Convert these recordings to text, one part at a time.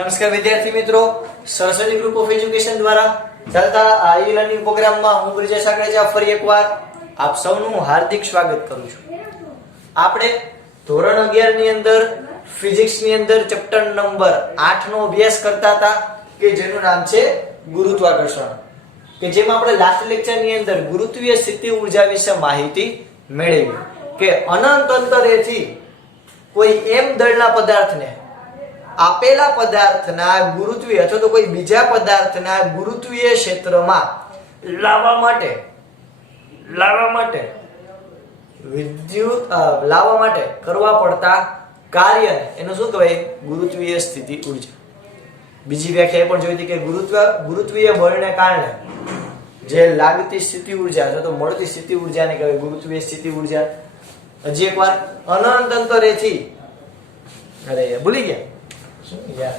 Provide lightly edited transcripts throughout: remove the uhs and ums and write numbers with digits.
નમસ્કાર વિદ્યાર્થી મિત્રો, સરસ્વતી ગ્રુપ ઓફ એજ્યુકેશન દ્વારા ચાલતા આ ઈ લર્નિંગ પ્રોગ્રામમાં હું બ્રિજેશ સાકરેજા ફરી એકવાર આપ સૌનું હાર્દિક સ્વાગત કરું છું. આપણે ધોરણ 11 ની અંદર ફિઝિક્સ ની અંદર ચેપ્ટર નંબર 8 નો અભ્યાસ કરતા હતા કે જેનું નામ છે ગુરુત્વાકર્ષણ, કે જેમાં આપણે લાસ્ટ લેક્ચર ની અંદર ગુરુત્વીય સ્થિતિ ઊર્જા વિશે માહિતી મેળવી કે અનંત અંતરેથી કોઈ એમ દળના પદાર્થને આપેલા પદાર્થના ગુરુત્વીય અથવા તો કોઈ બીજા પદાર્થના ગુરુત્વીય ક્ષેત્રમાં લાવવા માટે કરવા પડતા કાર્યને એનું શું કહેવાય? ગુરુત્વીય સ્થિતિ ઊર્જા. બીજી વ્યાખ્યા એ પણ જોઈ હતી કે ગુરુત્વીય બળને કારણે જે લાગતી સ્થિતિ ઊર્જા અથવા તો મળતી સ્થિતિ ઊર્જાને કહેવાય ગુરુત્વીય સ્થિતિ ઊર્જા. હજી એકવાર, અનંત અંતરેથી ભૂલી ગયા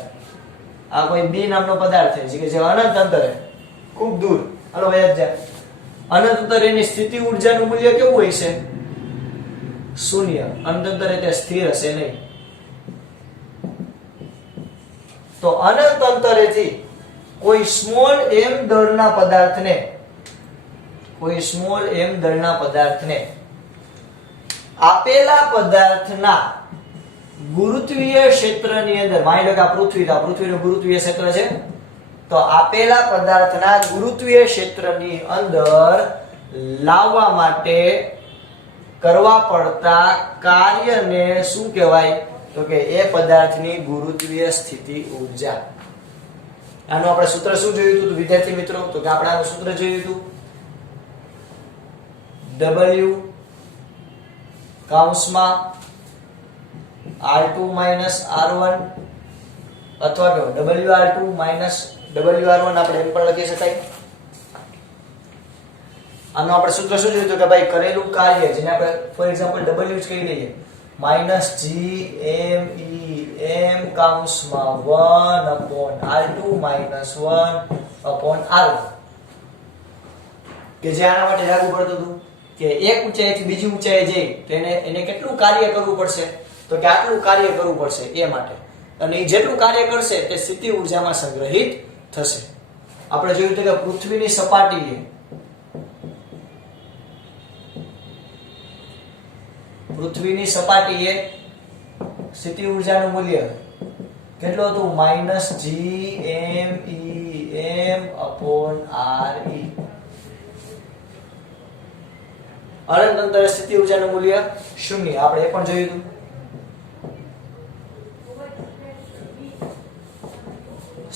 આ કોઈ બી નામનો પદાર્થ છે કે જે અનંત અંતરે ખૂબ દૂર, હાલો ભાઈ જા, અનંત અંતરે એની સ્થિતિ ઊર્જાનું મૂલ્ય કેવું હોય છે? શૂન્ય. અનંત અંતરે તે સ્થિર હશે નહીં. તો અનંત અંતરેથી કોઈ સ્મોલ એમ દળના પદાર્થને આપેલા પદાર્થના ગુરુત્વીય ક્ષેત્રની અંદર, માની લો કે આ પૃથ્વીનું ગુરુત્વીય ક્ષેત્ર છે, તો આપેલા પદાર્થના ગુરુત્વીય ક્ષેત્રની અંદર લાવવા માટે કરવા પડતા કાર્યને શું કહેવાય? તો કે એ પદાર્થની ગુરુત્વીય સ્થિતિ ઊર્જા. આનું આપણે સૂત્ર શું જોયું હતું વિદ્યાર્થી મિત્રો? તો કે આપણે આનું સૂત્ર જોયું હતું W કૌંસમાં R2 minus R1 અથવા કે WR2 minus WR1 આપણે એમ પણ લખી શકાય. આનું આપણે સૂત્ર શું જોયું કે ભાઈ કરેલું કાર્ય જેને આપણે ફોર એક્ઝામ્પલ W જ કહી દઈએ minus GMEM કૌંસમાં 1 upon R2 minus 1 upon R1, કે જે આના માટે લાગુ પડતું હતું કે એક ઊંચાઈથી બીજી ઊંચાઈએ જઈ તો એને કેટલું કાર્ય કરવું પડશે? તો કે આટલું કાર્ય કરવું પડશે એ માટે, અને એ જેટલું કાર્ય કરશે તે સ્થિતિ ઊર્જામાં સંગ્રહિત થશે. આપણે જોયું હતું કે પૃથ્વીની સપાટીએ સ્થિતિ ઊર્જાનું મૂલ્ય કેટલું હતું? -GMEM upon RE. અનંત અંતરે સ્થિતિ ઊર્જાનું મૂલ્ય શૂન્ય. આપણે એ પણ જોયું હતું.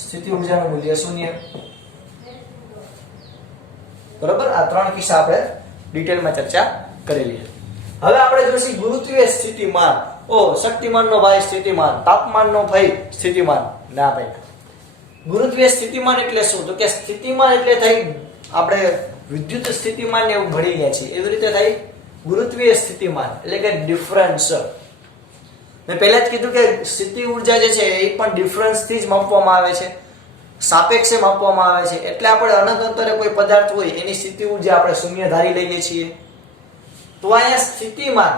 સ્થિતિ ઊર્જાનું મૂલ્ય શૂન્ય. બરોબર, આ ત્રણ કિસ્સા આપણે ડિટેલમાં ચર્ચા કરેલી છે. હવે આપણે જોઈશું ગુરુત્વીય સ્થિતિમાન. શક્તિમાનનો ભાઈ સ્થિતિમાન, તાપમાનનો ભાઈ સ્થિતિમાન. ના ભાઈ, ગુરુત્વીય સ્થિતિમાન એટલે શું? તો કે સ્થિતિમાન એટલે થઈ આપણે વિદ્યુત સ્થિતિમાન ને એવું ભણી ગયા છીએ એવી રીતે થાય ગુરુત્વીય સ્થિતિમાન એટલે કે ડિફરન્સ. મેં પહેલા જ કીધું કે સ્થિતિ ઊર્જા જે છે એ પણ ડિફરન્સ થી જ માપવામાં આવે છે, સાપેક્ષે માપવામાં આવે છે. એટલે આપણે અનંત અંતરે કોઈ પદાર્થ હોય એની સ્થિતિ ઊર્જા આપણે શૂન્ય ધારી લઈએ છીએ. તો અહીંયા સ્થિતિમાન,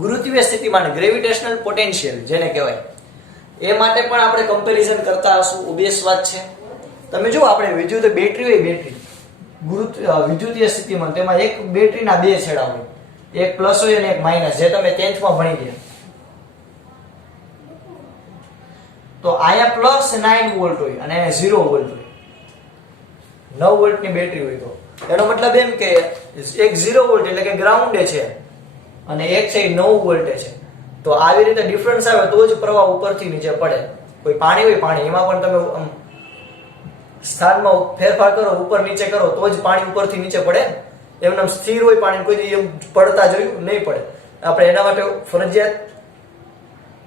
ગુરુત્વીય સ્થિતિમાન, ગ્રેવિટેશનલ પોટેન્શિયલ જેને કહેવાય, એ માટે પણ આપણે કમ્પેરિઝન કરતા હશું. ઓબ્વિયસ વાત છે. તમે જો આપણે વિદ્યુત બેટરી હોય, બેટરી વિદ્યુતીય સ્થિતિમાન, તેમાં એક બેટરીના બે છેડા હોય, એક પ્લસ હોય અને એક માઇનસ, જે તમે 10th માં ભણી ગયા. તો અહીંયા પ્લસ 9 વોલ્ટ હોય અને અહીંયા 0 વોલ્ટ હોય. 9 વોલ્ટની બેટરી હોય તો એનો મતલબ એમ કે એક 0 વોલ્ટ એટલે કે ગ્રાઉન્ડ છે અને એક છે 9 વોલ્ટ છે. તો આવી રીતે ડિફરન્સ આવે તો જ પ્રવાહ ઉપરથી નીચે પડે. કોઈ પાણી હોય, પાણી એમાં પણ તમે સ્થાનમાં ફેરફાર કરો, ઉપર નીચે કરો તો જ પાણી ઉપરથી નીચે પડે. એમને સ્થિર હોય પાણી, કોઈ એમ પડતા જોયું નહીં પડે. આપણે એના માટે ફરજિયાત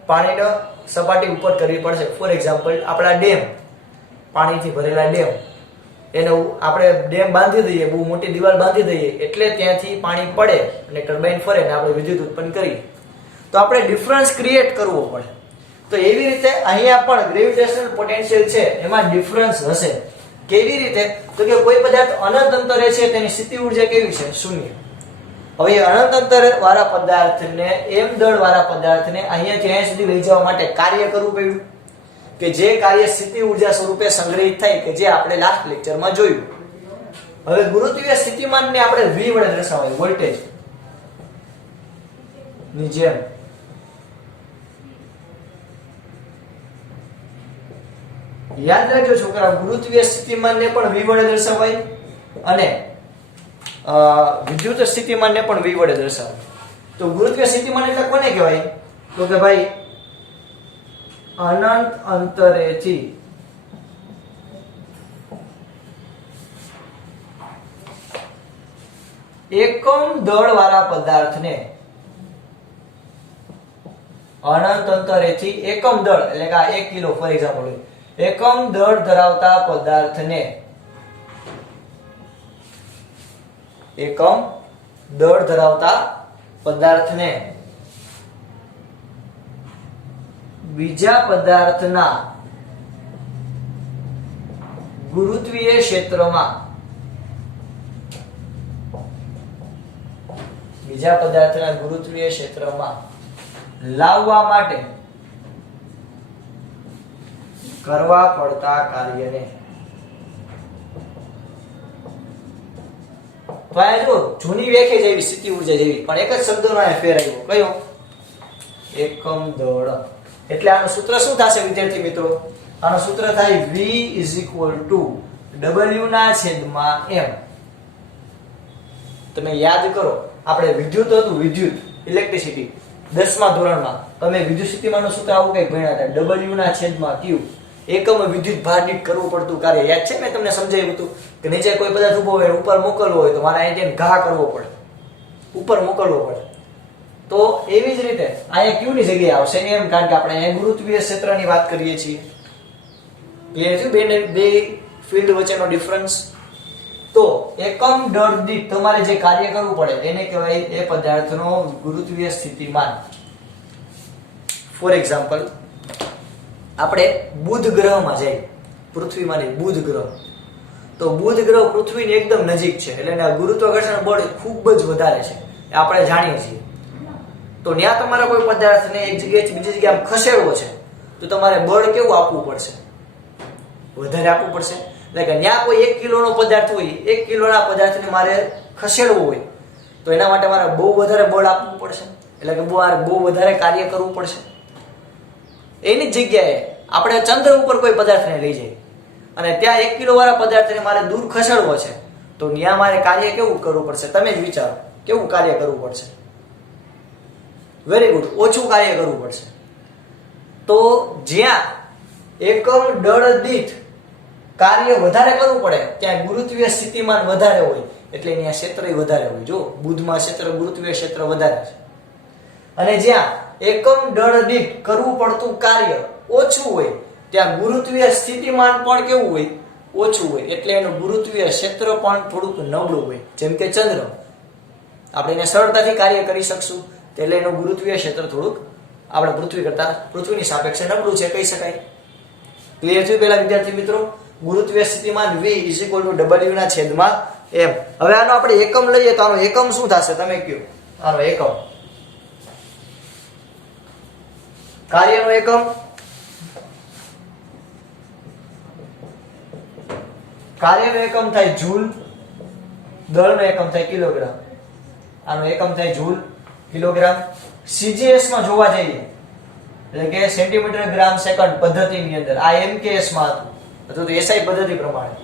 પાણીનો સપાટી ઉપર કરવી પડશે. ફોર એક્ઝામ્પલ આપણા ડેમ, પાણીથી ભરેલા ડેમ, એને આપણે ડેમ બાંધી દઈએ, બહુ મોટી દિવાલ બાંધી દઈએ એટલે ત્યાંથી પાણી પડે અને ટર્બાઇન ફરે ને આપણે વિદ્યુત ઉત્પન્ન કરીએ. તો આપણે ડિફરન્સ ક્રિએટ કરવો પડે. તો એવી રીતે અહીંયા પણ ગ્રેવિટેશનલ પોટેન્શિયલ છે એમાં ડિફરન્સ હશે. કેવી રીતે? તો કે કોઈ પદાર્થ અનંત અંતરે છે તેની સ્થિતિ ઊર્જા કેવી છે? શૂન્ય. હવે અનંત અંતર વાળા પદાર્થને એમ દળ વાળા પદાર્થને અહીંયાથી અહીંયા સુધી લઈ જવા માટે કાર્ય કરવું પડ્યું. કે જે કાર્ય સ્થિતિ ઉર્જા સ્વરૂપે સંગ્રહિત થાય કે જે આપણે લાસ્ટ લેક્ચરમાં જોયું. હવે ગુરુત્વીય સ્થિતિમાનને આપણે V વડે દર્શાવાય વોલ્ટેજ ની જેમ. યાદ રાખજો છોકરા, ગુરુત્વીય સ્થિતિમાનને પણ V વડે દર્શાવાય અને વિદ્યુત સ્થિતિમાનને પણ V વડે દર્શાવાય. તો ગુરુત્વીય સ્થિતિમાન એટલે કોને કહેવાય? તો કે ભાઈ અનંત અંતરેથી એકમ દળ વાળા પદાર્થને, અનંત અંતરેથી એકમ દળ એટલે કે આ 1 કિલો ફોર એક્ઝામ્પલ હોય, એકમ દળ ધરાવતા પદાર્થને, એકમ દળ ધરાવતા પદાર્થને બીજા પદાર્થના ગુરુત્વીય ક્ષેત્રમાં, બીજા પદાર્થના ગુરુત્વીય ક્ષેત્રમાં લાવવા માટે કરવા પડતા કાર્યને. તો આ જો જૂની વ્યાખ્યા જેવી સ્થિતિ ઉર્જા જેવી, પણ એક જ શબ્દનો આ ફેર આવ્યો. કયો? એકમ દળ. એટલે આનું સૂત્ર શું થશે વિદ્યાર્થી મિત્રો? આનું સૂત્ર થાય V W ના છેદમાં M. તમે યાદ કરો, આપણે વિદ્યુત હતું, વિદ્યુત ઇલેક્ટ્રિસિટી 10મા ધોરણમાં તમે વિદ્યુત સ્થિતિમાનનું સૂત્ર આવું કંઈક ભણ્યા હતા, W ના છેદમાં Q. એકમ વિદ્યુત ભાર દીઠ કરવું પડતું કાર્ય. યાદ છે? મેં તમને સમજાવ્યું હતું કે નીચે કોઈ પદાર્થ ઉભો હોય ઉપર મોકલવો હોય તો મારે અહીંથી ઘા કરવો પડે, ઉપર મોકલવો પડે. તો એવી જ રીતે અહીંયા Q ની જગ્યાએ આવશે M, કારણ કે આપણે અહીંયા ગુરુત્વીય ક્ષેત્રની વાત કરીએ છીએ. ક્લિયર છે બે ફિલ્ડ વચ્ચેનો ડિફરન્સ? તો એકમ દળ દીઠ તમારે જે કાર્ય કરવું પડે એને કહેવાય એ પદાર્થનો ગુરુત્વીય સ્થિતિમાન. ફોર એક્ઝામ્પલ, આપણે બુધ ગ્રહમાં જઈએ, પૃથ્વીમાં નહીં, બુધ ગ્રહ. તો બુધ ગ્રહ પૃથ્વીની એકદમ નજીક છે, એટલે એના ગુરુત્વાકર્ષણ બળ ખૂબ જ વધારે છે, એ આપણે જાણીએ છીએ. તો ત્યાં તમારે કોઈ પદાર્થને એક જગ્યાએથી બીજી જગ્યાએ ખસેડવો છે તો તમારે બળ કેવું આપવું પડશે? વધારે આપવું પડશે. એટલે કે ત્યાં કોઈ 1 કિલોનો પદાર્થ હોય, 1 કિલોના પદાર્થને મારે ખસેડવો હોય તો એના માટે મારે બહુ વધારે બળ આપવું પડશે, એટલે કે બહુ વધારે કાર્ય કરવું પડશે. એની જગ્યાએ આપણે ચંદ્ર ઉપર કોઈ પદાર્થને લઈ જઈએ અને ત્યાં 1 કિલો વાળા પદાર્થને મારે દૂર ખસેડવો છે તો ત્યાં મારે કાર્ય કેવું કરવું પડશે? તમે જ વિચારો, કેવું કાર્ય કરવું પડશે? વેરી ગુડ, ઓછું કાર્ય કરવું પડશે. તો જ્યાં એકમ દળ દીઠ કાર્ય વધારે કરવું પડે ત્યાં ગુરુત્વીય સ્થિતિમાન વધારે હોય, એટલે અહીંયા ક્ષેત્ર વધારે હોય. જો બુધમાં ક્ષેત્ર, ગુરુત્વીય ક્ષેત્ર વધારે છે. અને જ્યાં એકમ દળ દીઠ કરવું પડતું કાર્ય ઓછું હોય ત્યાં ગુરુત્વીય સ્થિતિમાન પણ કેવું હોય? ઓછું હોય. એટલે એનું ગુરુત્વીય ક્ષેત્ર પણ થોડુંક નબળું હોય. જેમ કે ચંદ્ર, આપણે એને સરળતાથી કાર્ય કરી શકશું, એટલે એનું ગુરુત્વીય ક્ષેત્ર થોડુંક આપણે પૃથ્વી કરતા, પૃથ્વીની સાપેક્ષે નબળું છે કહી શકાય. ક્લિયર થયું પહેલા વિદ્યાર્થી મિત્રો? ગુરુત્વીય સ્થિતિમાન V W ના છેદમાં M. હવે આનો આપણે એકમ લઈએ તો આનો એકમ શું થશે? તમે કહો. આનો એકમ, કાર્યનો એકમ, કાર્યનો એકમ થાય જૂલ, દળનો એકમ થાય કિલોગ્રામ. આનો એકમ થાય જૂલ, કિલોગ્રામ. CGS માં જોવા જઈએ એટલે કે સેન્ટીમીટર ગ્રામ સેકન્ડ પદ્ધતિની અંદર આ MKS માં હતું અથવા તો SI પદ્ધતિ પ્રમાણે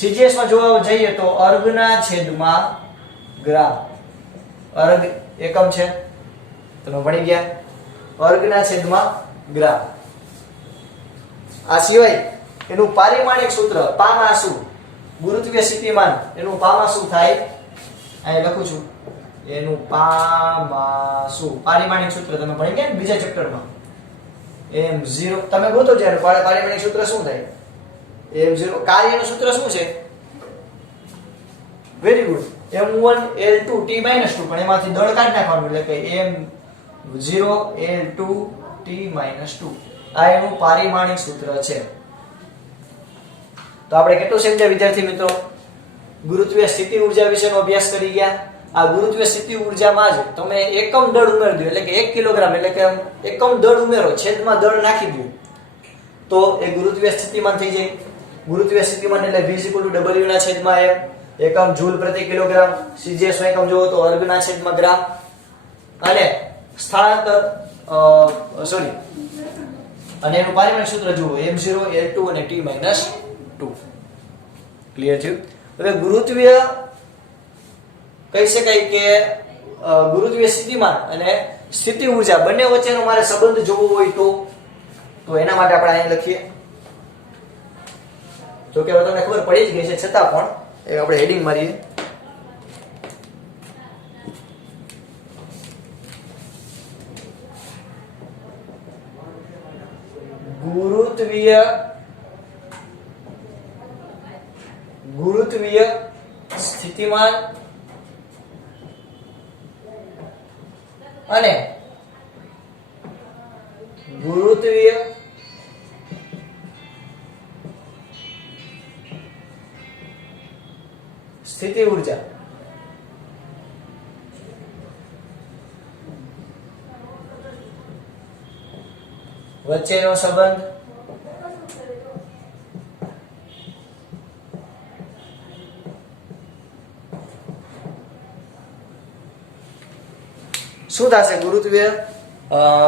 CGS માં જોવા જઈએ તો અર્ગના છેદમાં ગ્રામ. અર્ગ એકમ છે, તમે ભણી ગયા, અર્ગના છેદમાં ગ્રામ. આ સિવાય એનું પારિમાણિક સૂત્ર પામાસુ, ગુરુત્વીય સ્થિતિમાન એનું પામાસુ થાય, અહીં લખું છું, એનું પામાસુ પારિમાણિક સૂત્ર તમે ભણી ગયા ને બીજા ચેપ્ટરમાં. M0 તમે ગોતો જ્યારે પારિમાણિક સૂત્ર શું થાય? M0 કાર્યનું સૂત્ર શું છે? Very good, M1 L2 T - 2, પણ એમાંથી દળ કાઢી નાખવાનું એટલે કે M0 L2 T - 2. આ એનું પારિમાણિક સૂત્ર છે. તો આપણે કેટલું સમજ્યા વિદ્યાર્થી મિત્રો? ગુરુત્વીય સ્થિતિ ઉર્જા વિશેનો અભ્યાસ કરી ગયા. આ ગુરુત્વીય સ્થિતિ ઉર્જામાં જ તમે એકમ દળ ઉમેરી દો, એટલે કે 1 કિલોગ્રામ, એટલે કે એકમ દળ ઉમેરો, છેદમાં દળ નાખી દો. તો એ ગુરુત્વીય સ્થિતિમાન થઈ જાય. ગુરુત્વીય સ્થિતિમાન એટલે v w ના છેદમાં m, એકમ જૂલ પ્રતિ કિલોગ્રામ, cgs નો એકમ જોવો તો વર્ગ ના છેદમાં ગ્રામ, અને સ્થળાંતર અને એનું પારિમાણિક સૂત્ર જુઓ m0 l2 અને t-2. ક્લિયર થયું? હવે ગુરુત્વીય કહી શકાય કે ગુરુત્વીય સ્થિતિમાન અને સ્થિતિ ઊર્જા બંને વચ્ચેનો મારે સંબંધ જોવો હોય તો એના માટે આપણે અહીં લખીએ. જો કે તમને ખબર પડી જ ગઈ છે, છતાં પણ આપણે હેડિંગ મારીએ. ગુરુત્વીય સ્થિતિમાન અને ગુરુત્વીય સ્થિતિ ઊર્જા વચ્ચેનો સંબંધ શું થશે? ગુરુત્વીય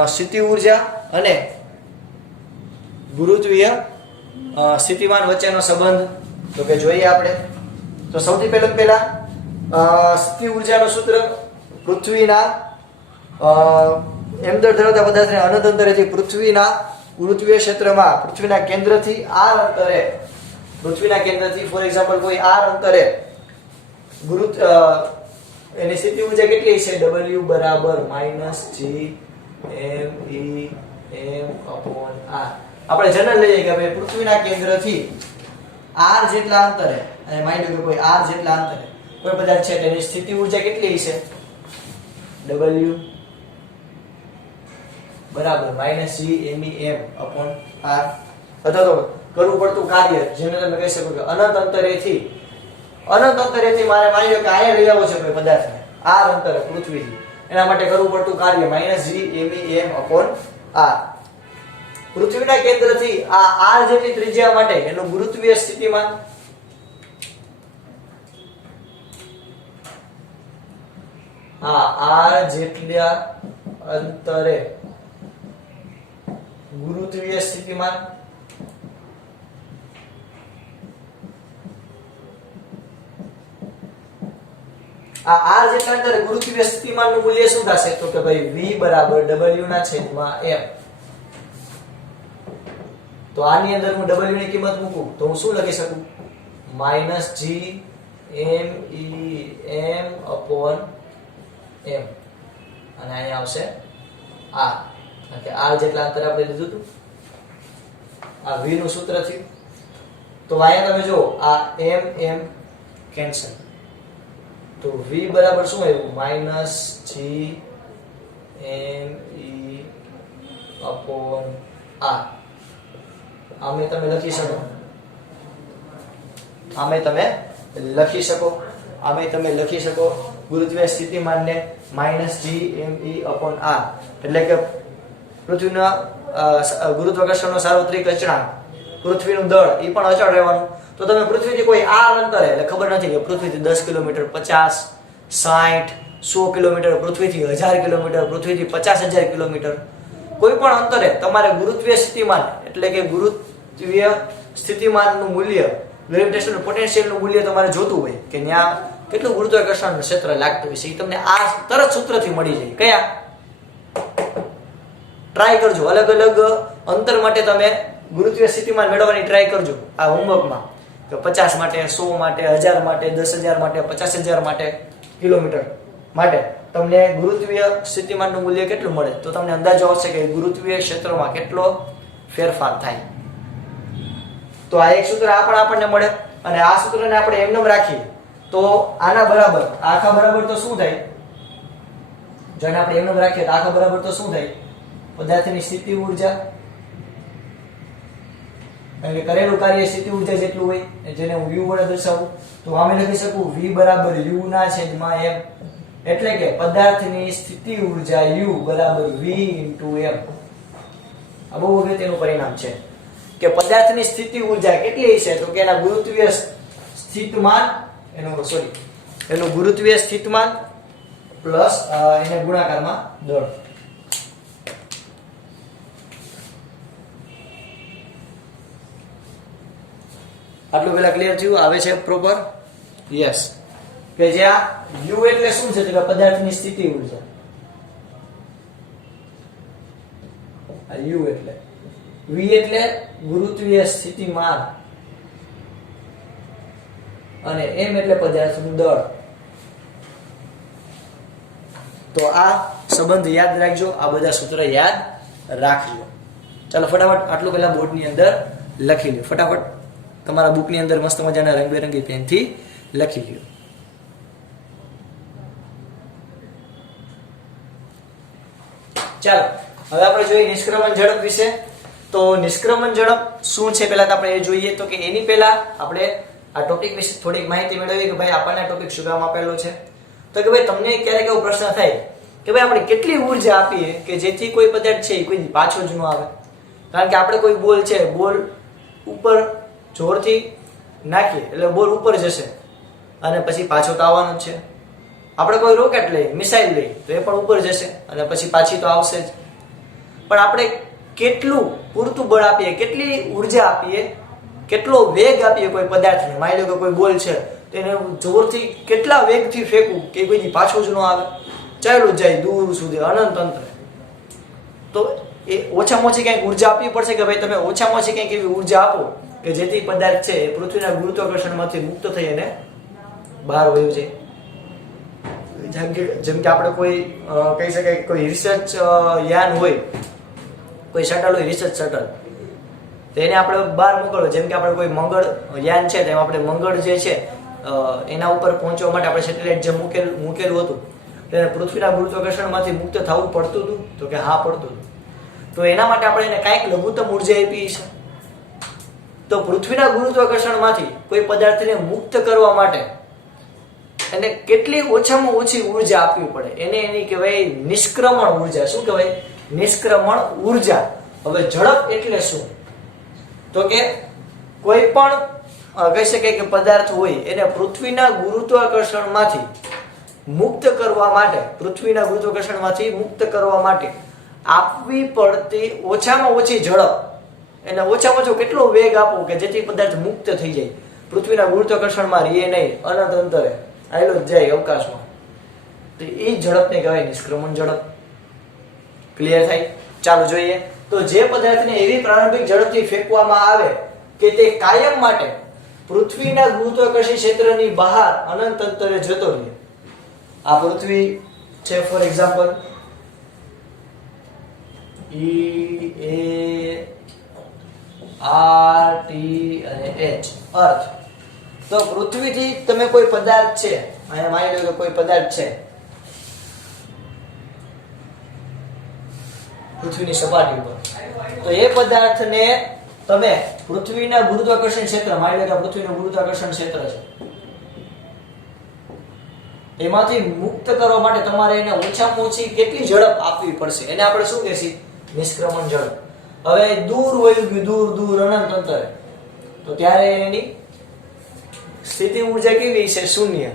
સ્થિતિ ઊર્જા અને ગુરુત્વીય સ્થિતિમાન વચ્ચેનો સંબંધ તો કે જોઈએ આપણે. તો સૌથી પહેલા સ્થિતિ ઊર્જાનું સૂત્ર પૃથ્વીના m-દર ધરાવતા પદાર્થને અનંત અંતરેથી પૃથ્વીના ગુરુત્વીય ક્ષેત્રમાં પૃથ્વીના કેન્દ્રથી r અંતરે, પૃથ્વીના કેન્દ્રથી ફોર એક્ઝામ્પલ કોઈ r અંતરે એની સ્થિતિ ઊર્જા કેટલી છે? w બરાબર -g_m_e_m/r. આપણે જનરલ લઈએ કે ભાઈ પૃથ્વીના કેન્દ્રથી r જેટલા અંતરે, અને માની લો કે કોઈ r જેટલા અંતરે કોઈ પદાર્થ છે તેની સ્થિતિ ઊર્જા કેટલી છે? w બરાબર -g_m_e_m/r. અથવા તો કરવું પડતું કાર્ય જેને તમે કહી શકો કે અનંત અંતરેથી મારે માની લો કે અહીંયા લઈ આવો છે કોઈ પદાર્થને r અંતરે પૃથ્વીથી, એના માટે કરવું પડતું કાર્ય -g_m_e_m/r. પૃથ્વીના કેન્દ્રથી આ r જેટલી ત્રિજ્યા માટે એનું ગુરુત્વીય સ્થિતિમાન r જેટલા અંતરે ગુરુત્વીય સ્થિતિમાન આ r જેટલા અંતરે ગુરુત્વીય સ્થિતિમાનનું મૂલ્ય શું થશે? તો કે ભાઈ v બરાબર w ના છેદમાં m. તો આની અંદર હું w ની કિંમત મૂકું તો હું શું લખી શકું? -g_m_e_m/m. અને અહીંયા આવશે r, કારણ કે r જેટલા અંતરે આપણે લીધું હતું. આ v નું સૂત્ર થયું. તો અહીંયા તમે જો આ m કેન્સલ, તો v બરાબર શું આવ્યું? -g_m_e/r. આમે તમે લખી શકો ગુરુત્વીય સ્થિતિમાનને -g_m_e/r. એટલે કે પૃથ્વીના ગુરુત્વાકર્ષણનો સાર્વત્રિક અચળાંક, પૃથ્વીનું દળ એ પણ અચળ રહેવાનું. તો તમે પૃથ્વીથી કોઈ r અંતરે, એટલે ખબર નથી કે પૃથ્વીથી 10 કિલોમીટર, 50, 60, 100 કિલોમીટર, પૃથ્વીથી 1000 કિલોમીટર, પૃથ્વીથી 50,000 કિલોમીટર, કોઈ પણ અંતરે તમારે ગુરુત્વીય સ્થિતિમાન એટલે કે ગુરુત્વીય સ્થિતિમાનનું મૂલ્ય, ગ્રેવિટેશનલ પોટેન્શિયલનું મૂલ્ય તમારે જોતું હોય કે ત્યાં કેટલું ગુરુત્વાકર્ષણનું ક્ષેત્ર લાગતું હોય છે, એ તમને આ તરત સૂત્રથી મળી જાય. કયા? ટ્રાય કરજો, અલગ અલગ અંતર માટે તમે ગુરુત્વીય સ્થિતિમાન મેળવવાની ટ્રાય કરજો આ હોમવર્કમાં, કે 50 માટે, 100 માટે, 1000 માટે, 10,000 માટે, 50,000 માટે, કિલોમીટર માટે તમને ગુરુત્વીય સ્થિતિમાનનું મૂલ્ય કેટલું મળે, તો તમને અંદાજો આવશે કે ગુરુત્વીય ક્ષેત્રમાં કેટલો ફેરફાર થાય. તો આ એક સૂત્ર આપણને મળે, અને આ સૂત્રને આપણે એમનેમ રાખીએ તો આના બરાબર, આખા બરાબર તો શું થાય? જો આપણે એમનેમ રાખીએ તો આખા બરાબર તો શું થાય? પદાર્થની સ્થિતિ ઊર્જા, કારણ કે કરેલું કાર્ય સ્થિતિ ઊર્જા જેટલું હોય, જેને હું u વડે દર્શાવું, તો આમે લખી શકું v બરાબર u ના છેદમાં m. એટલે કે પદાર્થની સ્થિતિ ઊર્જા u બરાબર v * m. આ બહુ અગત્યનું પરિણામ છે. કે પદાર્થની સ્થિતિ ઊર્જા કેટલી હશે તો કે એના ગુરુત્વીય સ્થિતિમાન એનું ગુરુત્વીય સ્થિતિમાન પ્લસ એને ગુણાકારમાં દળ. આટલું પેલા ક્લિયર થયું? આવે છે પ્રોપર? યસ. કે જ્યાં u એટલે શું છે તો કે પદાર્થની સ્થિતિ ઊર્જા. આ u એટલે v એટલે ગુરુત્વીય સ્થિતિમાન અને m એટલે પદાર્થનું દળ. તો આ સંબંધ યાદ રાખજો, આ બધા સૂત્ર યાદ રાખજો. ચાલો ફટાફટ આટલું પેલા બોર્ડની અંદર લખી લો. ફટાફટ તમારા બુકની અંદર મસ્ત મજાના રંગબેરંગી પેનથી લખી લ્યો. ચાલો હવે આપણે જોઈએ નિષ્ક્રમણ ઝડપ વિશે. તો નિષ્ક્રમણ ઝડપ શું છે પહેલા તો આપણે એ જોઈએ. તો કે એની પહેલા આપણે આ ટોપિક વિશે થોડીક માહિતી મેળવીએ કે ભાઈ આપણને ટોપિક શું કામ આપેલો છે. તો કે ભાઈ તમને ક્યારેક એવો પ્રશ્ન થાય કે ભાઈ આપણે કેટલી ઊર્જા આપીએ કે જેથી કોઈ પદાર્થ છે એ કોઈ પાછો જ ન આવે. કારણ કે આપણે કોઈ બોલ છે, બોલ ઉપર જોરથી નાખીએ એટલે બોલ ઉપર જશે અને પછી પાછો તો આવવાનો જ છે. આપણે કોઈ રોકેટ લઈએ, મિસાઇલ લઈએ તો એ પણ ઉપર જશે અને પછી પાછી તો આવશે જ. પણ આપણે કેટલું પૂરતું બળ આપીએ, કેટલી ઊર્જા આપીએ, કેટલો વેગ આપીએ કોઈ પદાર્થને, માની લો કે કોઈ બોલ છે તો એને જોરથી કેટલા વેગથી ફેંકવું કે કોઈ પાછું જ ન આવે, ચાલ્યું જ જાય દૂર સુધી અનંત અંતરે. તો એ ઓછામાં ઓછી કંઈક ઊર્જા આપવી પડશે કે ભાઈ તમે ઓછામાં ઓછી કંઈક એવી ઊર્જા આપો કે જેથી પદાર્થ છે એ પૃથ્વીના ગુરુત્વાકર્ષણમાંથી મુક્ત થઈ અને બહાર વયું જાય. જેમ કે આપણે કોઈ કહી શકાય કોઈ રિસર્ચ યાન હોય, કોઈ શટલ હોય, રિસર્ચ શટલ, તો એને આપણે બહાર મોકલવો. જેમ કે આપણે કોઈ મંગળ યાન છે તેમાં આપણે મંગળ જે છે એના ઉપર પહોંચવા માટે આપણે સેટેલાઇટ જે મૂકેલું હતું તેને પૃથ્વીના ગુરુત્વાકર્ષણમાંથી મુક્ત થવું પડતું હતું તો કે હા પડતું હતું. તો એના માટે આપણે એને કાંઈક લઘુત્તમ ઊર્જા આપી છે. તો પૃથ્વીના ગુરુત્વાકર્ષણમાંથી કોઈ પદાર્થને મુક્ત કરવા માટે એને કેટલી ઓછામાં ઓછી ઊર્જા આપવી પડે એને એની કહેવાય નિષ્ક્રમણ ઊર્જા. શું કહેવાય? નિષ્ક્રમણ ઊર્જા. હવે ઝડપ એટલે શું તો કે કોઈ પણ કહી શકાય કે પદાર્થ હોય એને પૃથ્વીના ગુરુત્વાકર્ષણમાંથી મુક્ત કરવા માટે, પૃથ્વીના ગુરુત્વાકર્ષણમાંથી મુક્ત કરવા માટે આપવી પડતી ઓછામાં ઓછી ઝડપ, એને ઓછામાં ઓછો કેટલો વેગ આપવો કે જેથી પદાર્થ મુક્ત થઈ જાય, પૃથ્વીના ગુરુત્વાકર્ષણમાં રહે નહીં, અનંત અંતરે આયલો જ જાય અવકાશમાં. તો એ ઝડપને કહેવાય નિષ્ક્રમણ ઝડપ. ક્લિયર થાય? ચાલો જોઈએ. તો જે પદાર્થને એવી પ્રારંભિક ઝડપથી ફેંકવામાં આવે કે તે કાયમ માટે પૃથ્વીના ગુરુત્વાકર્ષણ ક્ષેત્રની બહાર અનંત અંતરે જતો રહે. આ પૃથ્વી છે for example E A R T અને H, અર્થ. તો પૃથ્વીથી તમે કોઈ પદાર્થ છે, અહીંયા માની લો કે કોઈ પદાર્થ છે પૃથ્વીની સપાટી ઉપર, તો એ પદાર્થને તમે પૃથ્વીના ગુરુત્વાકર્ષણ ક્ષેત્ર, માની લો કે પૃથ્વીનું ગુરુત્વાકર્ષણ ક્ષેત્ર છે, એમાંથી મુક્ત કરવા માટે તમારે એને ઓછામાં ઓછી કેટલી ઝડપ આપવી પડશે એને આપણે શું કહેશી? નિષ્ક્રમણ ઝડપ. હવે દૂર વયું ગયું, દૂર દૂર અનંત અંતરે, તો ત્યારે એની સ્થિતિ ઊર્જા કેવી છે? શૂન્ય.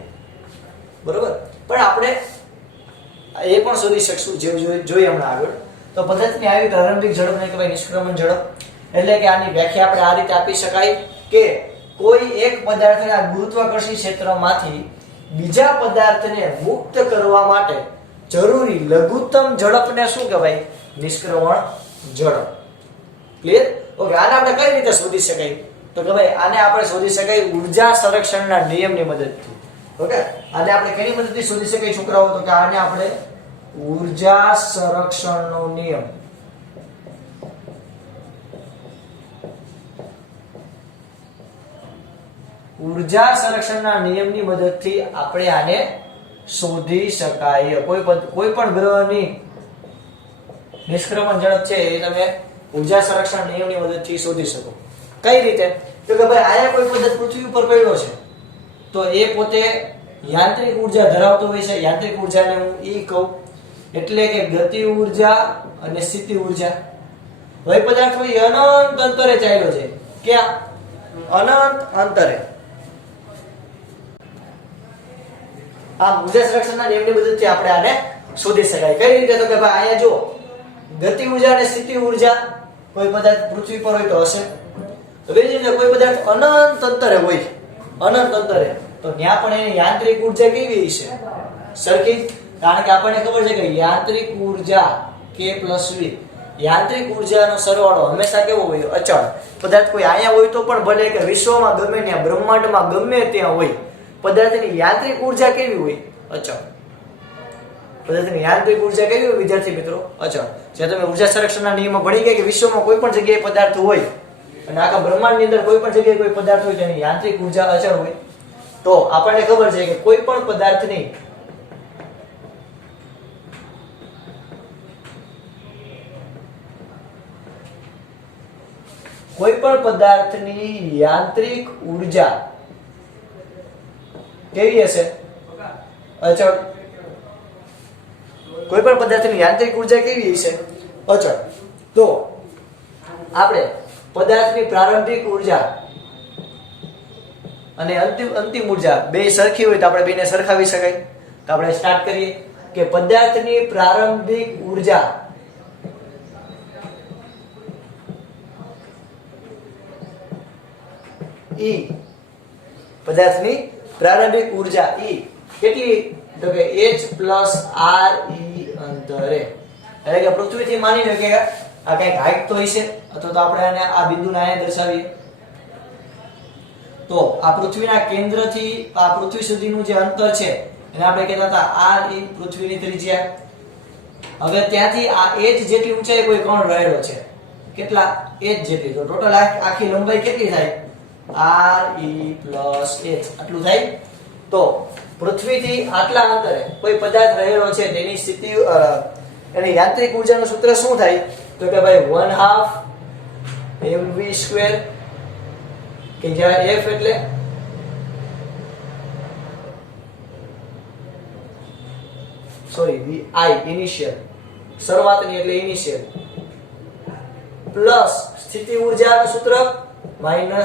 બરોબર. પણ આપણે એ પણ શોધી શકશું જે જોઈએ હમણાં આગળ. તો પદાર્થની આવી પ્રારંભિક ઝડપને કહેવાય નિષ્ક્રમણ ઝડપ. એટલે કે આની વ્યાખ્યા આપણે આ રીતે આપી શકાય કે કોઈ એક પદાર્થના ગુરુત્વાકર્ષણ ક્ષેત્રમાંથી બીજા પદાર્થને મુક્ત કરવા માટે જરૂરી લઘુત્તમ ઝડપને શું કહેવાય? નિષ્ક્રમણ ઝડપ. ક્લિયર? ઓકે. આને આપણે કઈ રીતે શોધી શકાય? તો કે ભાઈ આને આપણે શોધી શકાય ઊર્જા સંરક્ષણના નિયમની મદદથી. ઓકે. આને આપણે કેની મદદથી શોધી શકાય છોકરાઓ? તો કે આને આપણે ઊર્જા સંરક્ષણનો નિયમ. ઊર્જા સંરક્ષણના નિયમની મદદથી આપણે આને શોધી શકાય. કોઈ પણ ગ્રહની નિષ્ક્રમણ ઝડપ છે એ તમે ઊર્જા સંરક્ષણ નિયમની મદદથી શોધી શકો. કઈ રીતે? તો કે ભાઈ આયા કોઈ પદાર્થ પૃથ્વી ઉપર પડ્યો છે તો એ પોતે યાંત્રિક ઊર્જા ધરાવતો હોય છે. યાંત્રિક ઊર્જાને હું કહું એટલે કે ગતિ ઊર્જા અને સ્થિતિ ઊર્જા. વય પદાર્થ હોય એ અનંત અંતરે ચાલ્યો છે. ક્યાં? અનંત અંતરે. આ ઉર્જા સંરક્ષણના નિયમની મદદથી આપણે આને શોધી શકાય. કઈ રીતે? તો કે ભાઈ અહીંયા જો ગતિ ઉર્જા અને સ્થિતિ ઉર્જા કોઈ પદાર્થ પૃથ્વી પર હોય તો હશે. તો બીજી રીતે કોઈ પદાર્થ અનંત અંતરે હોય, અનંત અંતરે, તો ત્યાં પણ એની યાંત્રિક ઉર્જા કેવી છે? સરખી. કારણ કે આપણને ખબર છે કે યાંત્રિક ઉર્જા K + V, યાંત્રિક ઉર્જાનો સરવાળો હંમેશા કેવો હોય? અચળ. પદાર્થ કોઈ અહીંયા હોય તો પણ ભલે કે વિશ્વમાં ગમે ત્યાં, બ્રહ્માંડમાં ગમે ત્યાં હોય, પદાર્થની યાંત્રિક ઉર્જા કેવી હોય? અચળ. પદાર્થની યાંત્રિક ઉર્જા કેવી હોય વિદ્યાર્થી મિત્રો? અચળ. જે તમે ઉર્જા સંરક્ષણના નિયમો ભણી ગયા કે વિશ્વમાં કોઈ પણ જગ્યાએ પદાર્થ હોય અને આખા બ્રહ્માંડની અંદર કોઈ પણ જગ્યાએ કોઈ પદાર્થ હોય તેની યાંત્રિક ઉર્જા અચળ હોય. તો આપણને ખબર છે કે કોઈ પણ પદાર્થની યાંત્રિક ઉર્જા કેવી હશે? અચળ. કોઈ પણ પદાર્થની યાંત્રિક ઉર્જા કેવી હશે? અચળ. તો આપણે પદાર્થની પ્રારંભિક ઉર્જા અને અંતિમ ઉર્જા બે સરખી હોય તો આપણે બેને સરખાવી શકાય. તો આપણે સ્ટાર્ટ કરીએ કે પદાર્થની પ્રારંભિક ઉર્જા E, પદાર્થની પ્રારંભિક ઉર્જા E કેટલી? તો કે H + RE અંતરે. એટલે કે પૃથ્વીથી માની લો કે આ કઈક હાઈટ તો હશે, અથવા તો આપણે આને આ બિંદુને અહીંયા દર્શાવીએ તો આ પૃથ્વીના કેન્દ્રથી આ પૃથ્વી સુધીનું જે અંતર છે એને આપણે કહેતા હતા RE, પૃથ્વીની ત્રિજ્યા. હવે ત્યાંથી આ H જેટલી ઊંચાઈ કોઈ કણ રહેલો છે. કેટલા? H જેટલી. તો ટોટલ આખી લંબાઈ કેટલી થાય? RE + H આટલું થાય. તો પૃથ્વીથી આટલા અંતરે કોઈ પદાર્થ રહેલો છે તેની સ્થિતિ એની યાંત્રિક ઉર્જાનું સૂત્ર શું થાય? તો કે ભાઈ 1/2 mv², કે જ્યાં F એટલે vi ઇનિશિયલ, શરૂઆતની એટલે ઇનિશિયલ, પ્લસ સ્થિતિ ઉર્જાનું સૂત્ર -gme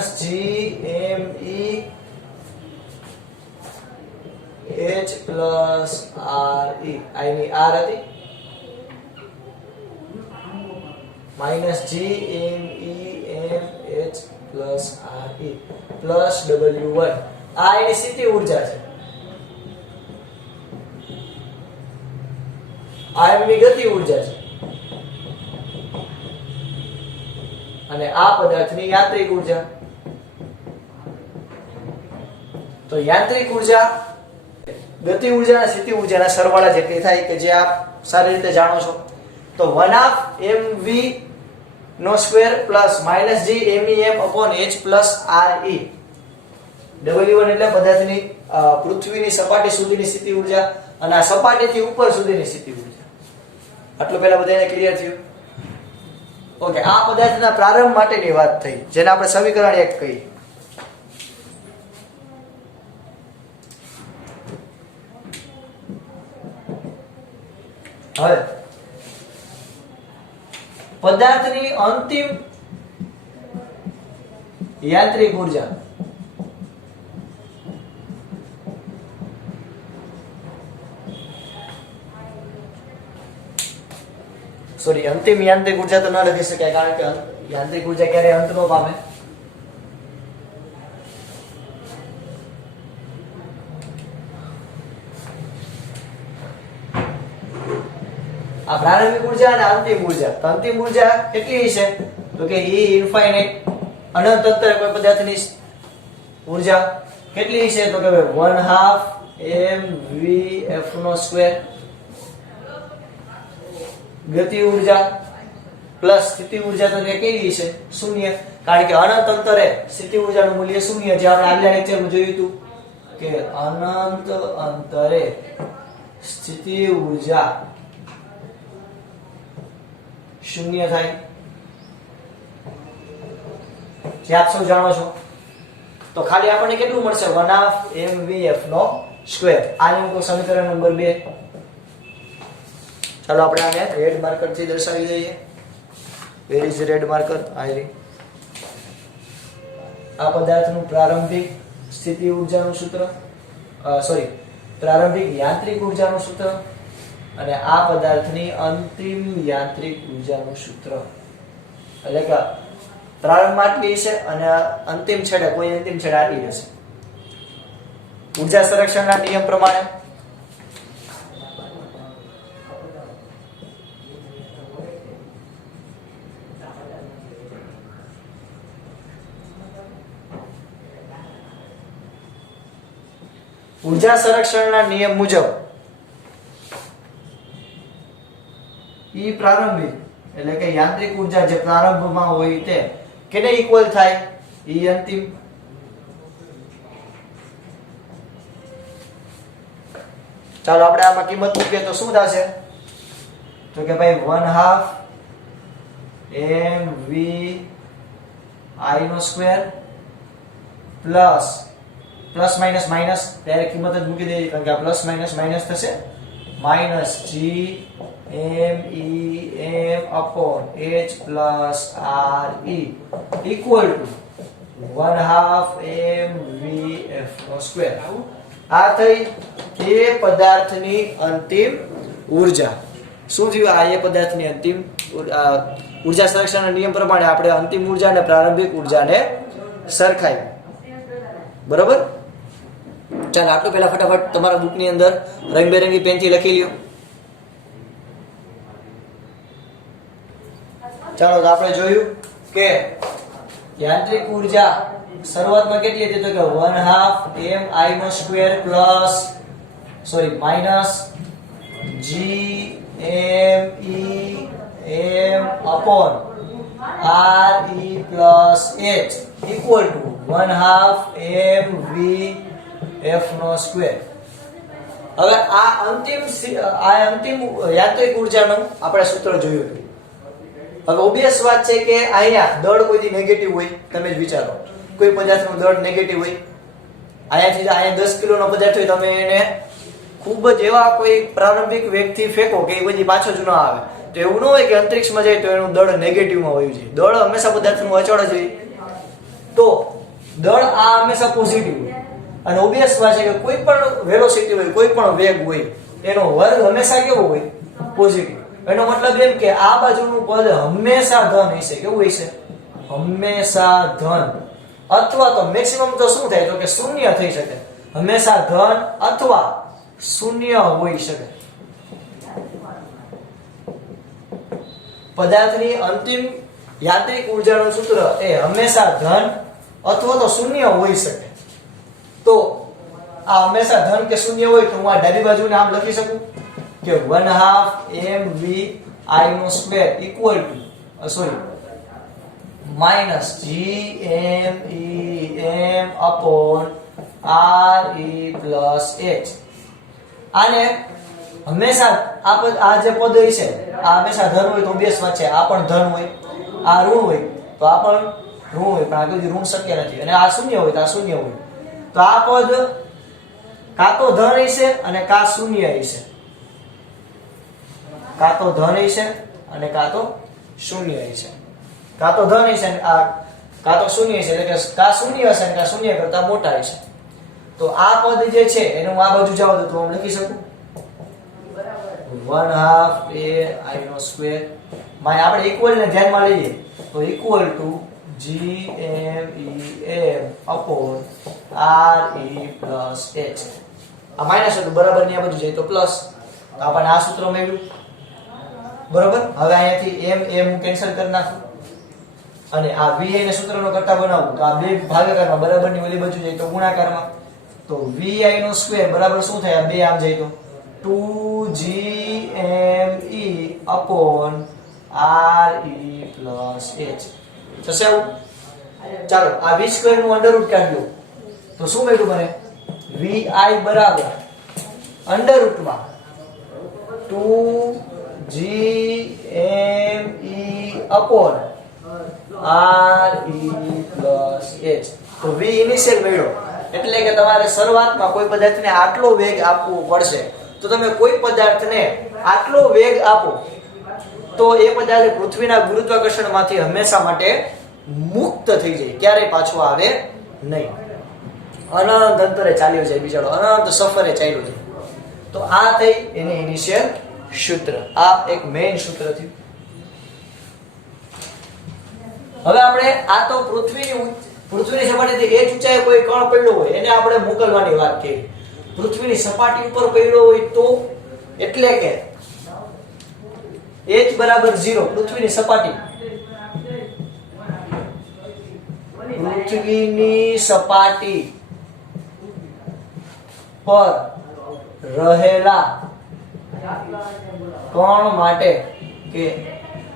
H + RE. આની R હતી -gme H + RE plus W1. આ એની સ્થિતિ ઉર્જા છે. આ એમની ગતિ ઉર્જા છે અને આ પદાર્થની યાંત્રિક ઉર્જા. તો યાંત્રિક ઉર્જા ગતિ ઉર્જા અને સ્થિતિ ઉર્જાના સરવાળા જેટલી થાય કે જે આપ સારી રીતે જાણો છો. તો 1/2 mv² plus -gmem/H + RE. W1 એટલે પદાર્થની પૃથ્વીની સપાટી સુધીની સ્થિતિ ઉર્જા અને આ સપાટીથી ઉપર સુધીની સ્થિતિ ઉર્જા. આટલું પહેલા બધાને ક્લિયર થયું? ઓકે. આ પદાર્થના પ્રારંભ માટેની વાત થઈ, જેને આપણે સમીકરણ 1 કહીએ. હવે પદાર્થની અંતિમ યાંત્રિક ઉર્જા અંતિમ યાંત્રિક ઉર્જા તો ન લખી શકાય, કારણ કે યાંત્રિક ઉર્જા ક્યારે અંત ન પામે. આ પ્રારંભિક ઉર્જા અને અંતિમ ઉર્જા. તો અંતિમ ઉર્જા કેટલી છે? તો કે E ઇન્ફાઇનાઇટ, અનંત અંતરે કોઈ પદાર્થની ઉર્જા કેટલી છે? તો કે 1/2 mvf². ગતિ ઉર્જા પ્લસ સ્થિતિ ઉર્જા તો કેવી છે? 0. કારણ કે અનંત અંતરે સ્થિતિ ઉર્જાનું મૂલ્ય 0, જે આપણે આગલા લેક્ચરમાં જોયું હતું કે અનંત અંતરે સ્થિતિ ઉર્જા 0 થાય, જે આપ સૌ જાણો છો. તો ખાલી આપણને કેટલું મળશે? 1/2 mvf². આનું સમીકરણ નંબર 2. ચાલો આપણે આને રેડ માર્કર થી દર્શાવી દઈએ. Where is red marker? આ પદાર્થનું પ્રારંભિક સ્થિતિ ઊર્જાનું સૂત્ર, પ્રારંભિક યાંત્રિક ઊર્જાનું સૂત્ર અને આ પદાર્થની અંતિમ યાંત્રિક ઊર્જાનું સૂત્ર. એટલે કે પ્રારંભમાં આટલી છે અને અંતિમ છેડે કોઈ અંતિમ છેડે આટલી હશે. ઊર્જા સંરક્ષણના નિયમ પ્રમાણે ઊર્જા સંરક્ષણના નિયમ મુજબ ઈ પ્રારંભિક એટલે કે યાંત્રિક ઊર્જા જે પ્રારંભમાં હોય તે કેને ઇક્વલ થાય? ઈ અંતિમ. ચાલો આપણે આમાં કિંમત મૂકીએ તો શું થશે? તો કે ભાઈ 1/2 mv I નો square plus plus minus minus ત્યારે કિંમત જ મૂકી દેવી કારણ કે આ પ્લસ માઇનસ માઇનસ થશે minus g m e m upon h plus r e equal to 1/2 mv f નો સ્ક્વેર. આ થઈ એ પદાર્થની અંતિમ ઊર્જા. શું થયું? આ એ પદાર્થની અંતિમ ઊર્જા સંરક્ષણના નિયમ પ્રમાણે આપણે અંતિમ ઊર્જા અને પ્રારંભિક ઊર્જાને સરખાવી. બરોબર? ચાલો આટલું પહેલા ફટાફટ તમારા બુકની અંદર રંગબેરંગી પેનથી લખી લ્યો. ચાલો તો આપણે જોયું કે યાંત્રિક ઊર્જા શરૂઆતમાં કેટલી હતી? તો કે 1/2 m I નો square plus minus g m e m upon r e plus h equal to 1/2 mv f નો સ્ક્વેર. હવે આ અંતિમ યાંત્રિક ઊર્જાનું આપણે સૂત્ર જોયું હતું. હવે ઓબિયસ વાત છે કે અહીંયા દળ કોઈથી નેગેટિવ હોય. તમે જ વિચારો કોઈ પદાર્થનું દળ નેગેટિવ હોય. અહીંયા 10 કિલોનો પદાર્થ હોય તમે એને ખૂબ જ એવા કોઈ પ્રારંભિક વેગથી ફેંકો કે એ પછી પાછો જ ન આવે તો એવું ન હોય કે અંતરિક્ષમાં જાય તો એનું દળ નેગેટિવમાં હોવું જોઈએ. દળ હંમેશા પદાર્થનું અચળ જ હોય. તો દળ આ હંમેશા પોઝિટિવ હોય અને ઓબિયસ વાત છે કે કોઈ પણ વેલોસિટી હોય કોઈ પણ વેગ હોય એનો વર્ગ હંમેશા કેવો હોય? પોઝિટિવ. એનો મતલબ એમ કે આ બાજુનું પદ હંમેશા ધન હશે. કેવું હશે? હંમેશા ધન. અથવા તો મેક્સિમમ તો શું થાય? તો કે શૂન્ય થઈ શકે. હંમેશા ધન અથવા શૂન્ય હોઈ શકે. પદાર્થની અંતિમ યાંત્રિક ઊર્જાનું સૂત્ર એ હંમેશા ધન અથવા તો શૂન્ય હોઈ શકે. તો આ હંમેશા ધન કે શૂન્ય હોય તો હું આ ડાબી બાજુને આમ લખી શકું કે 1/2 mv I નો square equal to minus g m e m upon r e plus h. આને હંમેશા આ જે પદ હોય છે આ હંમેશા ધન હોય તો ઓબિયસ વાત છે આ પણ ધન હોય. આ ઋણ હોય તો આ પણ ઋણ હોય પણ આ કોઈ ઋણ શક્ય નથી. અને આ શૂન્ય હોય તો આ શૂન્ય હોય. તો આ પદ કાં તો ધન હશે અને કાં શૂન્ય હશે. કાં તો ધન હશે અને કાં તો શૂન્ય હશે. કાં તો ધન હશે અને કાં તો શૂન્ય હશે. એટલે કે કાં શૂન્ય હશે અને કાં શૂન્ય કરતા મોટા હશે. તો આ પદ જે છે એને હું આ બાજુ જાઉં તો હું લખી શકું 1/2 I નો સ્ક્વેર આપણે ઇક્વલ ને ધ્યાનમાં લઈએ તો equal to g m e m upon r e plus h. આ માઈનસ હતું બરાબર ની આ બાજુ જાય તો પ્લસ. તો આપણને આ સૂત્ર મળ્યું. બરોબર? હવે અહીંયાથી m કેન્સલ કરી નાખું અને આ v ને સૂત્રનો કરતા બનાવું તો આ બે ભાગાકારમાં બરાબરની ઓલી બાજુ જાય તો ગુણાકારમાં. તો vi નો સ્ક્વેર બરાબર શું થાય? આ બે આમ જાય તો 2gme upon re plus h થશે આવું. ચાલો આ v સ્ક્વેર નું અંડર રૂટ કાઢી લો તો શું મળ્યું મને? vi બરાબર અંડર રૂટમાં 2gme upon re plus h. તો v ઇનિશિયલ મળ્યો એટલે કે તમારે શરૂઆતમાં કોઈ પદાર્થને આટલો વેગ આપવો પડશે. તો તમે કોઈ પદાર્થને આટલો વેગ આપો તો એ પદાર્થ પૃથ્વીના ગુરુત્વાકર્ષણમાંથી હંમેશા માટે મુક્ત થઈ જાય, ક્યારેય પાછો આવે નહીં, અનંત અંતરે ચાલ્યો જાય, બિચારો અનંત સફરે ચાલ્યો જાય. તો આ થઈ એની ઇનિશિયલ સૂત્ર. આ એક મેઇન સૂત્ર થયું. હવે આપણે આ તો પૃથ્વીની સપાટીથી એ જ ઊંચાઈએ કોઈ કણ પડ્યો હોય એને આપણે મોકલવાની વાત કરી. પૃથ્વીની સપાટી ઉપર પડ્યો હોય તો એટલે કે h બરાબર 0, પૃથ્વીની સપાટી પર રહેલા કણ માટે કે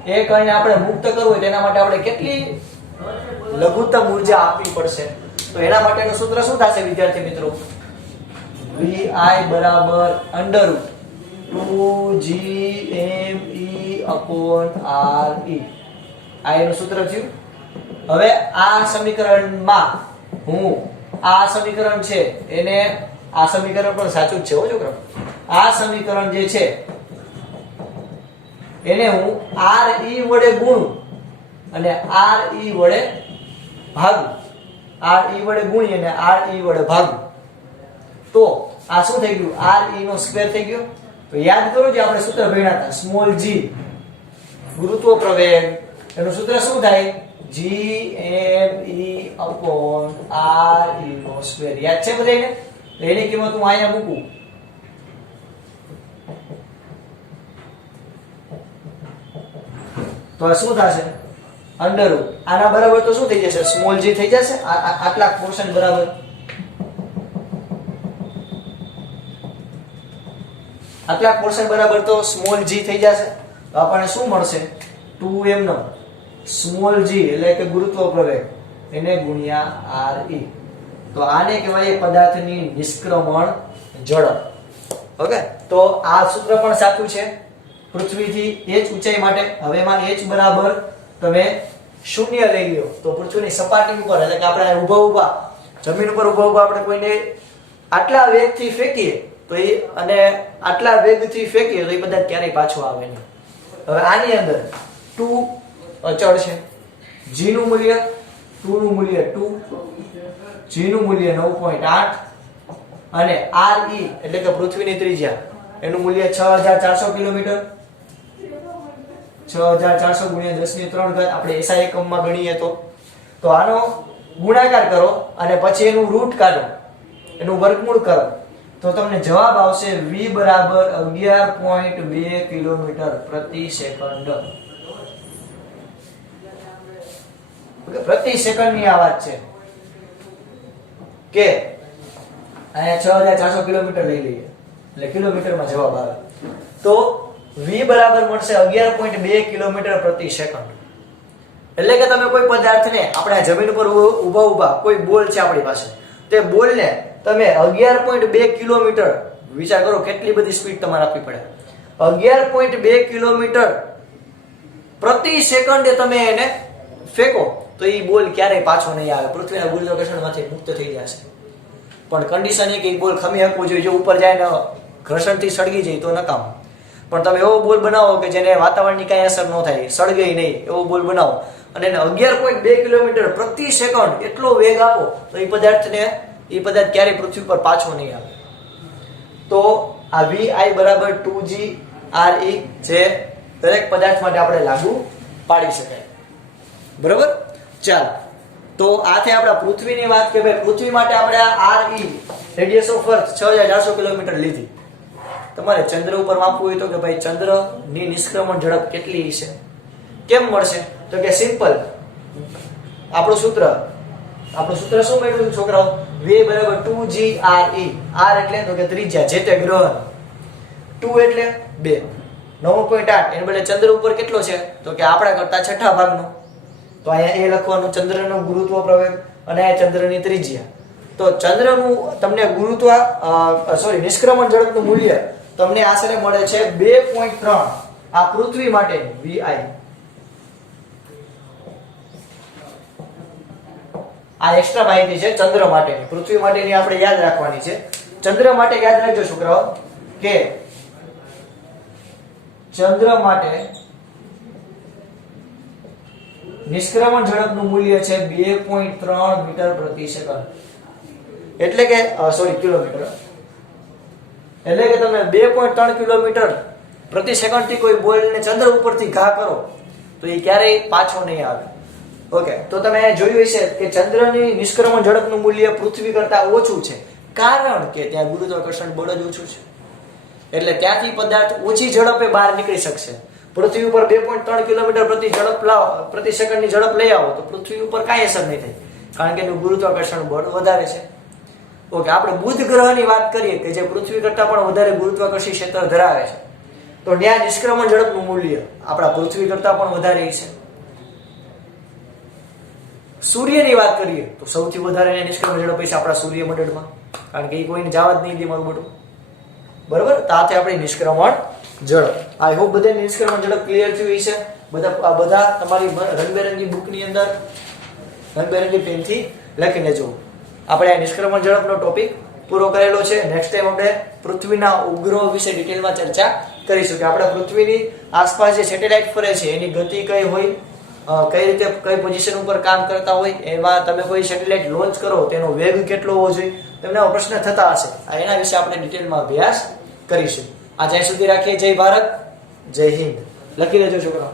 એ કણને આપણે મુક્ત કરવું હોય તેના માટે આપણે કેટલી લઘુત્તમ ઉર્જા આપવી પડશે? તો એના માટેનું સૂત્ર શું થશે વિદ્યાર્થી મિત્રો? Vi બરાબર √2gme/re. આ એનું સૂત્ર થયું. હવે આ સમીકરણમાં હું આ સમીકરણ છે એને આ સમીકરણ પણ સાચું જ છે હો છોકરા. આ સમીકરણ જે છે એને હું re વડે ગુણું અને re વડે ભાગું. re વડે ગુણી અને re વડે ભાગું તો આ શું થઈ ગયું? re નો સ્ક્વેર થઈ ગયો. તો યાદ કરો જે આપણે સૂત્ર ભણ્યા હતા સ્મોલ g ગુરુત્વ પ્રવેગ, એનું સૂત્ર શું થાય? gme/re નો સ્ક્વેર. યાદ છે બધાને? તો એની કિંમત હું અહીંયા મૂકું તો આ શું થશે? Under route. આના બરાબર તો શું થઈ જશે? સ્મોલ g થઈ જશે. આટલા પોર્શન બરાબર આટલા પોર્શન બરાબર તો સ્મોલ g થઈ જશે. તો આપણને શું મળશે? 2m નો સ્મોલ g એટલે કે ગુરુત્વ પ્રવેગ એને ગુણ્યા re. તો આને કહેવાય પદાર્થની નિષ્ક્રમણ ઝડપ. ઓકે, તો આ સૂત્ર પણ સાચું છે પૃથ્વીથી h ઊંચાઈ માટે. હવે એમાં h બરાબર તમે 0 લઈ લ્યો તો પૃથ્વીની સપાટી ઉપર એટલે કે આપણે ઊભા જમીન ઉપર ઊભા આપણે કોઈને આટલા વેગથી ફેંકીએ તો એ અને આટલા વેગથી ફેંકીએ તો એ પદાર્થ ક્યારેય પાછો આવે નહીં. હવે આની અંદર 2 અચળ છે. g નું મૂલ્ય 2 નું મૂલ્ય 2, g નું મૂલ્ય 9.8 અને re એટલે કે પૃથ્વીની ત્રિજ્યા એનું મૂલ્ય 6400 કિલોમીટર. 6400 ગુણ્યા 10 ની 3 ઘાત આપણે SI એકમમાં ગણીએ તો આનો ગુણાકાર કરો અને પછી એનું રૂટ કાઢો, એનું વર્ગમૂળ કરો તો તમને જવાબ આવશે v બરાબર 11.2 કિલોમીટર પ્રતિ સેકન્ડ. પ્રતિ સેકન્ડની આ વાત છે કે અહીંયા 6400 કિલોમીટર લઈ લઈએ એટલે કિલોમીટરમાં જવાબ આવે તો v બરાબર મળશે 11.2 કિલોમીટર પ્રતિ સેકન્ડ. એટલે કે તમે કોઈ પદાર્થને આપણે જમીન ઉપર ઊભા કોઈ બોલ છે આપણી પાસે, તે બોલને તમે 11.2 કિલોમીટર, વિચાર કરો કેટલી બધી સ્પીડ તમારે આપવી પડે, 11.2 કિલોમીટર પ્રતિ સેકન્ડે તમે એને ફેંકો તો એ બોલ ક્યારેય પાછો નહીં આવે, પૃથ્વીના ગુરુત્વાકર્ષણમાંથી મુક્ત થઈ જશે. પણ કન્ડિશન એ કે એ બોલ ખમી શકવું જોઈએ. જો ઉપર જાય ને ઘર્ષણથી સળગી જાય તો નકામ. પણ તમે એવો બોલ બનાવો કે જેને વાતાવરણની કાંઈ અસર ન થાય, સળગે નહીં એવો બોલ બનાવો અને એને 11.2 કિલોમીટર પ્રતિ સેકન્ડ એટલો વેગ આપો તો એ પદાર્થ ક્યારેય પૃથ્વી પર પાછો નહીં આવે. તો આ vi બરાબર 2g re જે દરેક પદાર્થ માટે આપણે લાગુ પાડી શકાય. બરાબર? ચાલો, તો આ થઈ આપણા પૃથ્વીની વાત કે ભાઈ પૃથ્વી માટે આપણે આ re radius of earth 6400 kilometre લીધી. તમારે ચંદ્ર ઉપર માપવું હોય તો કે ભાઈ ચંદ્રની નિષ્ક્રમણ ઝડપ કેટલી છે, કેમ મળશે? તો કે સિમ્પલ, આપણું સૂત્ર શું મળ્યું છોકરાઓ? v બરાબર 2g re. r એટલે તો કે ત્રિજ્યા, જે તે ગ્રહ. 2 એટલે 2. 9.8 એને બદલે ચંદ્ર ઉપર કેટલો છે? તો કે આપણા કરતા છઠ્ઠા ભાગનો. તો અહીંયા એ લખવાનું ચંદ્રનો ગુરુત્વ પ્રવેગ અને આ ચંદ્રની ત્રિજ્યા. તો ચંદ્રનું તમને નિષ્ક્રમણ ઝડપનું મૂલ્ય તમને આશરે મળે છે 2.3. આ પૃથ્વી માટે vi. આ એક્સ્ટ્રા માહિતી છે ચંદ્ર માટેની. પૃથ્વી માટેની આપણે યાદ રાખવાની છે. ચંદ્ર માટે યાદ રાખજો છોકરાઓ કે ચંદ્ર માટે નિષ્ક્રમણ ઝડપનું મૂલ્ય છે 2.3 મીટર પ્રતિ સેકન્ડ. એટલે કે સોરી કિલોમીટર. એટલે કે તમે 2.3 કિલોમીટર પ્રતિ સેકન્ડ થી કોઈ બોલને ચંદ્ર ઉપરથી ઘા કરો તો એ ક્યારેય પાછો નહીં આવે. ઓકે, તો તમે જોયું હશે કે ચંદ્રની નિષ્ક્રમણ ઝડપનું મૂલ્ય પૃથ્વી કરતા ઓછું છે, કારણ કે ત્યાં ગુરુત્વાકર્ષણ બળ જ ઓછું છે. એટલે ત્યાંથી પદાર્થ ઓછી ઝડપે બહાર નીકળી શકશે. પૃથ્વી ઉપર 2.3 કિલોમીટર પ્રતિ સેકન્ડની ઝડપ લઈ આવો તો પૃથ્વી ઉપર કાંઈ અસર નહીં થાય, કારણ કે એનું ગુરુત્વાકર્ષણ બળ વધારે છે. ઓકે, આપણે બુધ ગ્રહની વાત કરીએ કે જે પૃથ્વી કરતા પણ વધારે ગુરુત્વાકર્ષી ક્ષેત્ર ધરાવે છે, તો ત્યાં નિષ્ક્રમણ ઝડપનું મૂલ્ય આપણા પૃથ્વી કરતા પણ વધારે છે. સૂર્યની વાત કરીએ તો સૌથી વધારે નિષ્ક્રમણ ઝડપ છે આપણા સૂર્યમંડળમાં, કારણ કે એ કોઈને જવા જ નહીં દે મારું બધું. બરોબર, તો આ આપણી નિષ્ક્રમણ ઝડપ. આઈ હોપ બધાને નિષ્ક્રમણ ઝડપ ક્લિયર થયું હશે. બધા તમારી રંગબેરંગી બુકની અંદર રંગબેરંગી પેનથી લખીને જુઓ. આપણે આ નિષ્ક્રમણ ઝડપનો ટોપિક પૂરો કરેલો છે. નેક્સ્ટ ટાઈમ આપણે પૃથ્વીના ઉપગ્રહો વિશે ડિટેલમાં ચર્ચા કરીશું કે આપણે પૃથ્વીની આસપાસ જે સેટેલાઇટ ફરે છે એની ગતિ કઈ હોય, કઈ રીતે કઈ પોઝિશન ઉપર કામ કરતા હોય, એમાં તમે કોઈ સેટેલાઇટ લોન્ચ કરો તેનો વેગ કેટલો હોવો જોઈએ, તમને આવા પ્રશ્ન થતા હશે. એના વિશે આપણે ડિટેલમાં અભ્યાસ કરીશું. આ જ્યાં સુધી રાખીએ. જય ભારત, જય હિન્દ. લખી લેજો છોકરા.